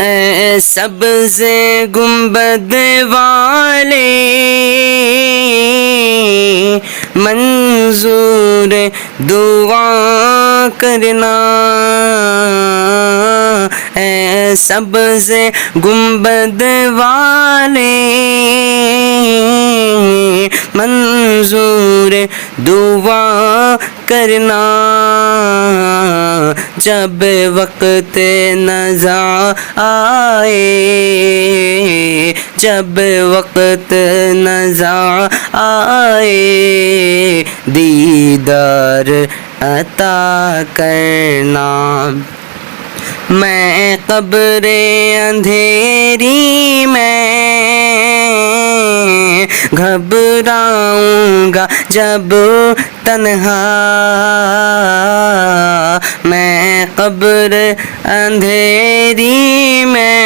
اے سبز گنبد والے منظور دعا کرنا، اے سبز گنبد والے منظور دعا کرنا، جب وقت نزا آئے، جب وقت نزا آئے، دیدار عطا کرنا۔ میں قبر اندھیری میں گھبراؤں گا جب تنہا، میں قبر اندھیری میں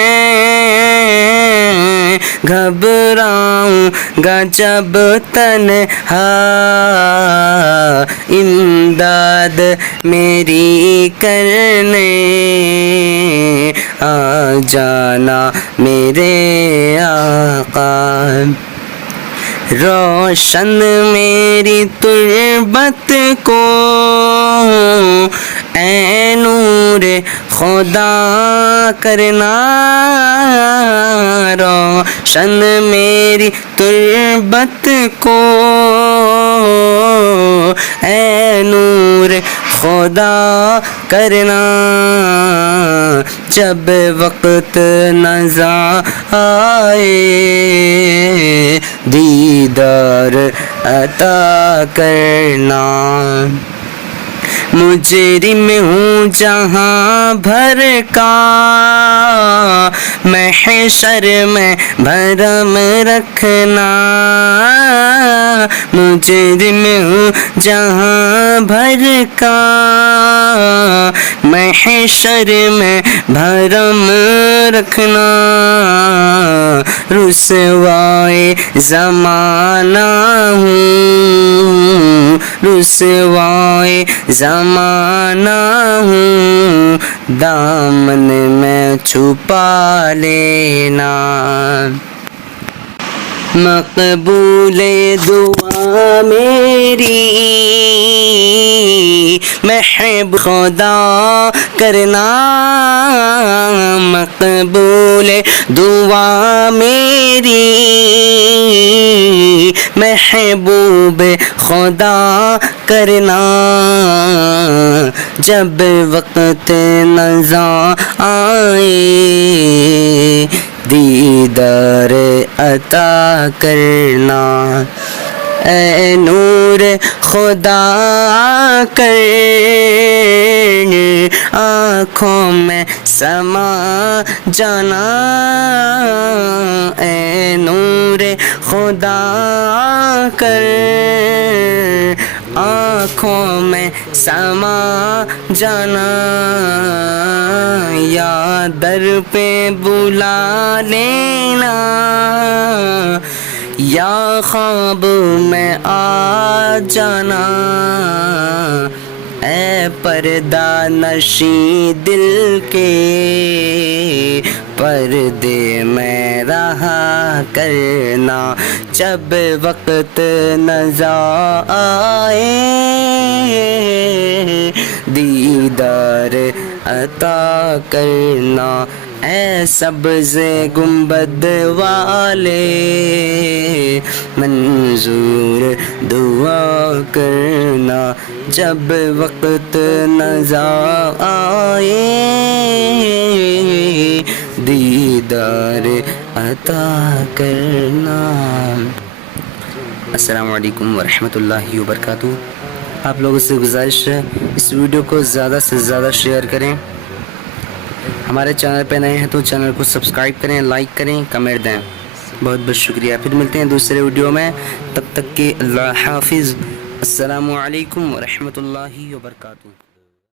گھبراؤں گا جب تنہا، امداد میری کرنے آ جانا میرے آقا، روشن میری تربت کو اے نور خدا کرنا، روشن میری تربت کو اے نور خدا کرنا، جب وقت نزا آئے، دیدار عطا کرنا۔ مجرم ہوں جہاں بھر کا، محشر میں بھرم رکھنا، مجرم ہوں جہاں بھر کا، محشر میں بھرم رکھنا، رسوائے زمانہ ہوں، رسوائے زمانہ ہوں، دامن میں چھپا لینا، مقبول دعا میری محب خدا کرنا، مقبول دعا میری محبوب خدا کرنا، جب وقت نزا آئے، دیدار عطا کرنا، اے نور خدا کر آنکھوں میں سما جانا، اے نور خدا کر آنکھوں میں سما جانا، یا در پہ بلا لینا، یا خواب میں آ جانا، اے پردہ نشیں دل کے پردے میں رہا کرنا، جب وقت نزا آئے، دیدار عطا کرنا، اے سبز گنبد والے منظور دعا کرنا، جب وقت نزا آئے، دیدار عطا کرنا۔ السلام علیکم ورحمۃ اللہ وبرکاتہ۔ آپ لوگوں سے گزارش ہے اس ویڈیو کو زیادہ سے زیادہ شیئر کریں، ہمارے چینل پہ نئے ہیں تو چینل کو سبسکرائب کریں، لائک کریں، کمنٹ دیں۔ بہت بہت شکریہ، پھر ملتے ہیں دوسرے ویڈیو میں، تب تک کہ اللہ حافظ، السلام علیکم ورحمۃ اللہ وبرکاتہ۔